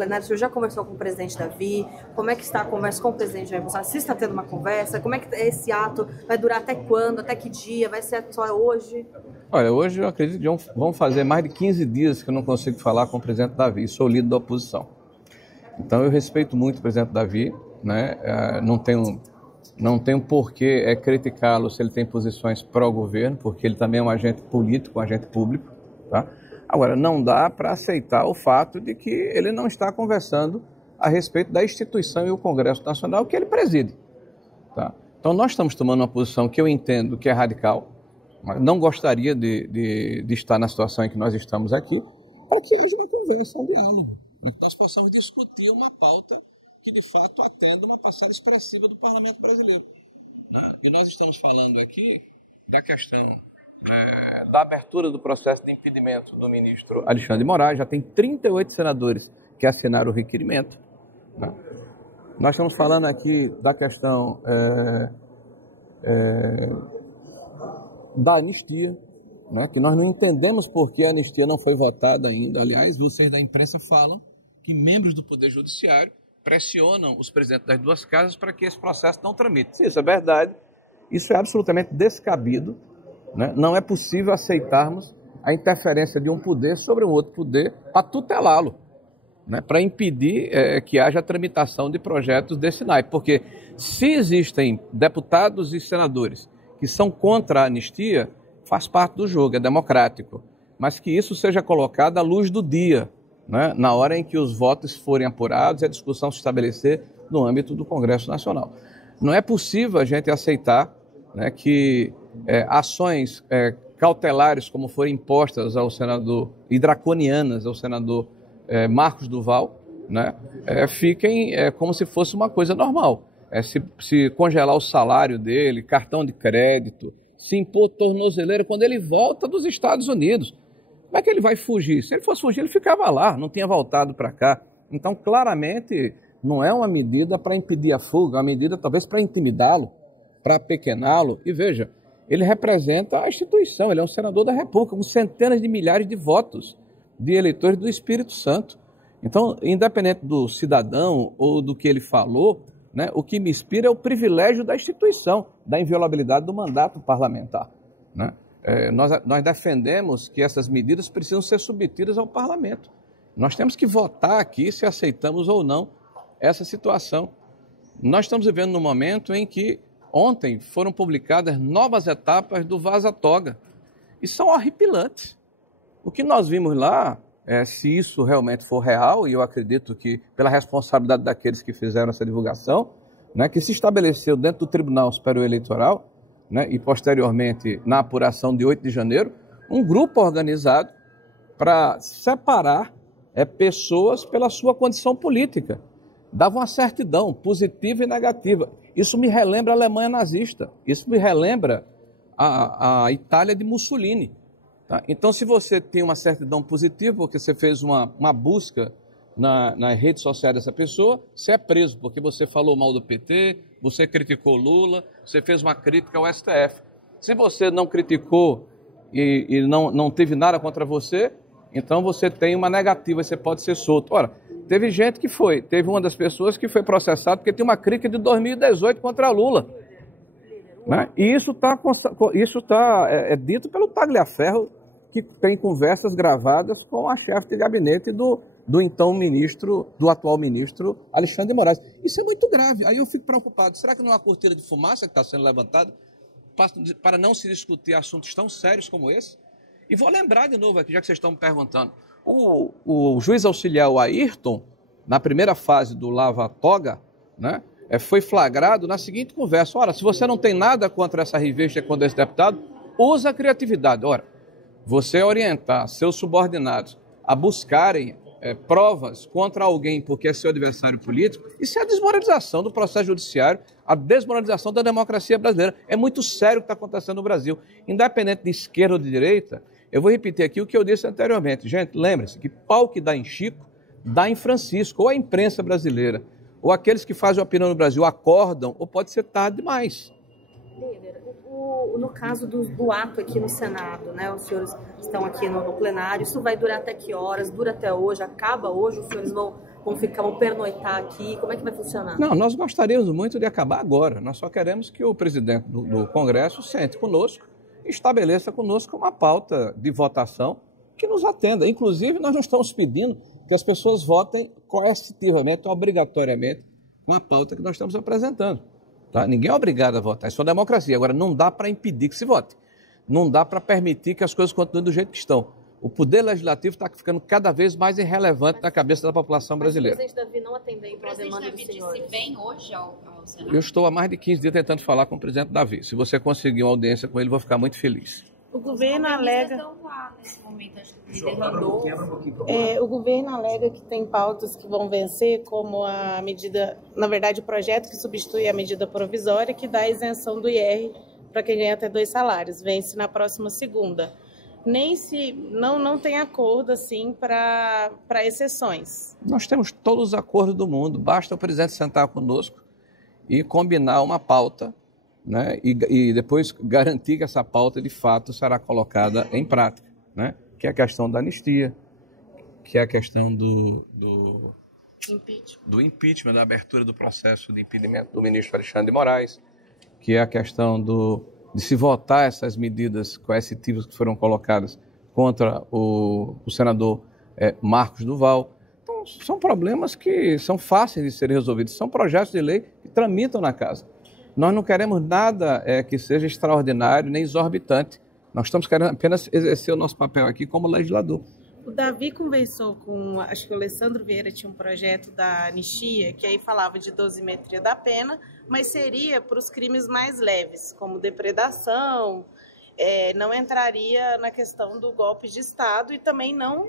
plenário, o senhor já conversou com o presidente Davi? Como é que está a conversa com o presidente Jair Bolsonaro? Se está tendo uma conversa? Como é que esse ato vai durar até quando? Até que dia? Vai ser só hoje? Olha, hoje eu acredito que vão fazer mais de 15 dias que eu não consigo falar com o presidente Davi, sou líder da oposição. Então eu respeito muito o presidente Davi, né? Não tenho por que criticá-lo se ele tem posições pró-governo, porque ele também é um agente político, um agente público, tá? Agora, não dá para aceitar o fato de que ele não está conversando a respeito da instituição e o Congresso Nacional que ele preside, tá? Então nós estamos tomando uma posição que eu entendo que é radical, mas não gostaria de estar na situação em que nós estamos aqui, para que haja uma conversa, um diálogo. Nós possamos discutir uma pauta que de fato atenda uma passada expressiva do Parlamento brasileiro, né? E nós estamos falando aqui da questão da abertura do processo de impedimento do ministro Alexandre de Moraes. Já tem 38 senadores que assinaram o requerimento, né? Nós estamos falando aqui da questão da anistia, né? Que nós não entendemos por que a anistia não foi votada ainda. Aliás, vocês da imprensa falam que membros do Poder Judiciário pressionam os presidentes das duas casas para que esse processo não tramite. Se isso é verdade, isso é absolutamente descabido, né? Não é possível aceitarmos a interferência de um poder sobre um outro poder para tutelá-lo, né? Para impedir que haja a tramitação de projetos desse naipe. Porque se existem deputados e senadores que são contra a anistia, faz parte do jogo, é democrático. Mas que isso seja colocado à luz do dia, né? Na hora em que os votos forem apurados e a discussão se estabelecer no âmbito do Congresso Nacional. Não é possível a gente aceitar, né, que ações cautelares como foram impostas ao senador, e draconianas ao senador Marcos Duval, né, fiquem como se fosse uma coisa normal. Se congelar o salário dele, cartão de crédito, se impor tornozeleira quando ele volta dos Estados Unidos. Como é que ele vai fugir? Se ele fosse fugir, ele ficava lá, não tinha voltado para cá. Então, claramente, não é uma medida para impedir a fuga, é uma medida talvez para intimidá-lo, para apequená-lo. E veja, ele representa a instituição, ele é um senador da República, com centenas de milhares de votos de eleitores do Espírito Santo. Então, independente do cidadão ou do que ele falou, né, o que me inspira é o privilégio da instituição, da inviolabilidade do mandato parlamentar, né? Nós defendemos que essas medidas precisam ser submetidas ao parlamento. Nós temos que votar aqui se aceitamos ou não essa situação. Nós estamos vivendo num momento em que ontem foram publicadas novas etapas do Vaza Toga e são horripilantes. O que nós vimos lá, se isso realmente for real, e eu acredito que pela responsabilidade daqueles que fizeram essa divulgação, né, que se estabeleceu dentro do Tribunal Superior Eleitoral, né, e posteriormente na apuração de 8 de janeiro, um grupo organizado para separar pessoas pela sua condição política. Dava uma certidão positiva e negativa. Isso me relembra a Alemanha nazista, isso me relembra a Itália de Mussolini. Tá? Então, se você tem uma certidão positiva, porque você fez uma busca na rede social dessa pessoa, você é preso, porque você falou mal do PT, você criticou Lula, você fez uma crítica ao STF. Se você não criticou e não teve nada contra você, então você tem uma negativa, você pode ser solto. Ora, teve gente que teve uma das pessoas que foi processada porque tem uma crítica de 2018 contra Lula, né? E isso está dito pelo Tagliaferro, que tem conversas gravadas com a chefe de gabinete do atual ministro Alexandre de Moraes. Isso é muito grave. Aí eu fico preocupado. Será que não é uma cortina de fumaça que está sendo levantada para não se discutir assuntos tão sérios como esse? E vou lembrar de novo aqui, já que vocês estão me perguntando. O juiz auxiliar Ayrton, na primeira fase do Lava Toga, né, foi flagrado na seguinte conversa. Ora, se você não tem nada contra essa revista, contra esse deputado, usa a criatividade. Ora, você orientar seus subordinados a buscarem provas contra alguém porque é seu adversário político, isso é a desmoralização do processo judiciário, a desmoralização da democracia brasileira. É muito sério o que está acontecendo no Brasil. Independente de esquerda ou de direita, eu vou repetir aqui o que eu disse anteriormente. Gente, lembre-se que pau que dá em Chico, dá em Francisco, ou a imprensa brasileira, ou aqueles que fazem opinião no Brasil acordam, ou pode ser tarde demais. Líder, o no caso do ato aqui no Senado, né? Os senhores estão aqui no plenário, isso vai durar até que horas? Dura até hoje? Acaba hoje? Os senhores vão pernoitar aqui? Como é que vai funcionar? Não, nós gostaríamos muito de acabar agora. Nós só queremos que o presidente do Congresso sente conosco e estabeleça conosco uma pauta de votação que nos atenda. Inclusive, nós não estamos pedindo que as pessoas votem coercitivamente, obrigatoriamente, com a pauta que nós estamos apresentando. Tá? Ninguém é obrigado a votar, isso é uma democracia. Agora, não dá para impedir que se vote. Não dá para permitir que as coisas continuem do jeito que estão. O poder legislativo está ficando cada vez mais irrelevante na cabeça da população brasileira. O presidente Davi não atendeu então a demanda dos senhores. O presidente Davi disse vem hoje ao Senado? Eu estou há mais de 15 dias tentando falar com o presidente Davi. Se você conseguir uma audiência com ele, eu vou ficar muito feliz. O governo alega. O governo alega que tem pautas que vão vencer, como a medida, na verdade, o projeto que substitui a medida provisória que dá isenção do IR para quem ganha até 2 salários. Vence na próxima segunda. Não tem acordo assim para exceções. Nós temos todos os acordos do mundo. Basta o presidente sentar conosco e combinar uma pauta, né, e depois garantir que essa pauta de fato será colocada em prática, né, que é a questão da anistia, que é a questão do impeachment, da abertura do processo de impedimento do ministro Alexandre de Moraes, que é a questão de se votar essas medidas coercitivas que foram colocadas contra o senador Marcos Duval. Então, são problemas que são fáceis de serem resolvidos, são projetos de lei que tramitam na casa. Nós não queremos nada que seja extraordinário nem exorbitante. Nós estamos querendo apenas exercer o nosso papel aqui como legislador. O Davi conversou com, acho que o Alessandro Vieira tinha um projeto da anistia, que aí falava de dosimetria da pena, mas seria para os crimes mais leves, como depredação, não entraria na questão do golpe de Estado e também não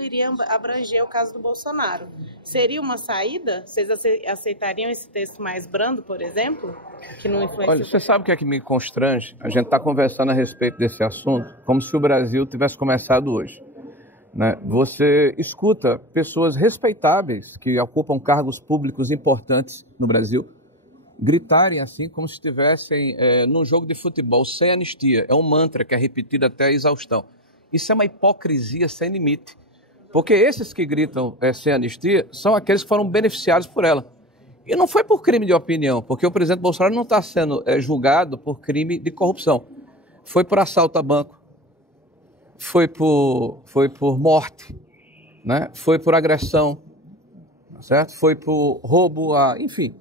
iria abranger o caso do Bolsonaro. Seria uma saída? Vocês aceitariam esse texto mais brando, por exemplo? Que não influencia... Olha, você sabe o que é que me constrange? A gente está conversando a respeito desse assunto como se o Brasil tivesse começado hoje, né? Você escuta pessoas respeitáveis que ocupam cargos públicos importantes no Brasil gritarem assim como se estivessem num jogo de futebol sem anistia. É um mantra que é repetido até a exaustão. Isso é uma hipocrisia sem limite, porque esses que gritam sem anistia são aqueles que foram beneficiados por ela. E não foi por crime de opinião, porque o presidente Bolsonaro não está sendo julgado por crime de corrupção. Foi por assalto a banco, foi por morte, né? Foi por agressão, certo? Foi por roubo, enfim,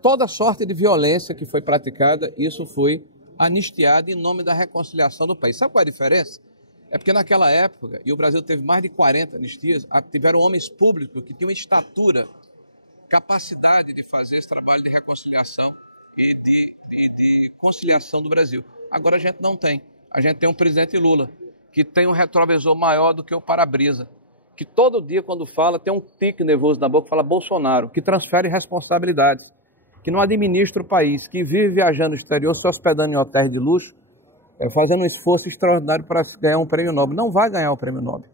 toda sorte de violência que foi praticada, isso foi anistiado em nome da reconciliação do país. Sabe qual é a diferença? É porque naquela época, e o Brasil teve mais de 40 anistias, tiveram homens públicos que tinham estatura, capacidade de fazer esse trabalho de reconciliação e de conciliação do Brasil. Agora a gente não tem. A gente tem um presidente Lula, que tem um retrovisor maior do que o para-brisa, que todo dia quando fala tem um tique nervoso na boca, fala Bolsonaro, que transfere responsabilidades, que não administra o país, que vive viajando no exterior, se hospedando em hotéis de luxo, fazendo um esforço extraordinário para ganhar um prêmio Nobel. Não vai ganhar o prêmio Nobel.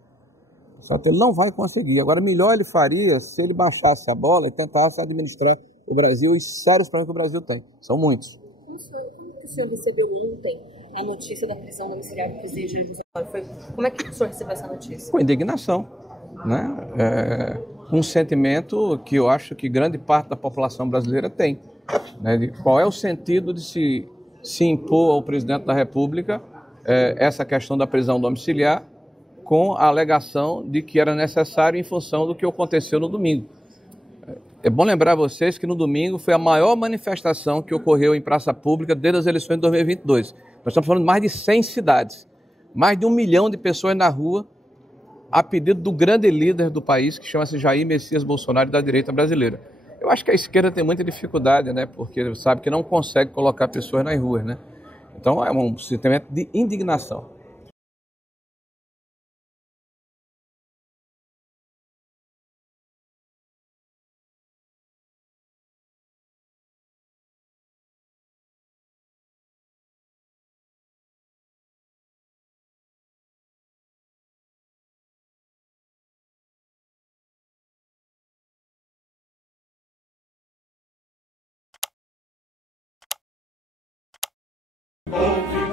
Só que ele não vai conseguir. Agora, melhor ele faria se ele baixasse a bola e tentasse administrar o Brasil e os sérios problemas que o Brasil tem. São muitos. O senhor recebeu ontem a notícia da prisão domiciliar do presidente Jair Bolsonaro? Como é que o senhor recebeu essa notícia? Com indignação, né? Um sentimento que eu acho que grande parte da população brasileira tem, né? De qual é o sentido de se impor ao presidente da República essa questão da prisão domiciliar com a alegação de que era necessário em função do que aconteceu no domingo. É bom lembrar a vocês que no domingo foi a maior manifestação que ocorreu em praça pública desde as eleições de 2022. Nós estamos falando de mais de 100 cidades, mais de 1 milhão de pessoas na rua, a pedido do grande líder do país, que chama-se Jair Messias Bolsonaro, da direita brasileira. Eu acho que a esquerda tem muita dificuldade, né? Porque sabe que não consegue colocar pessoas nas ruas, né? Então é um sentimento de indignação. bom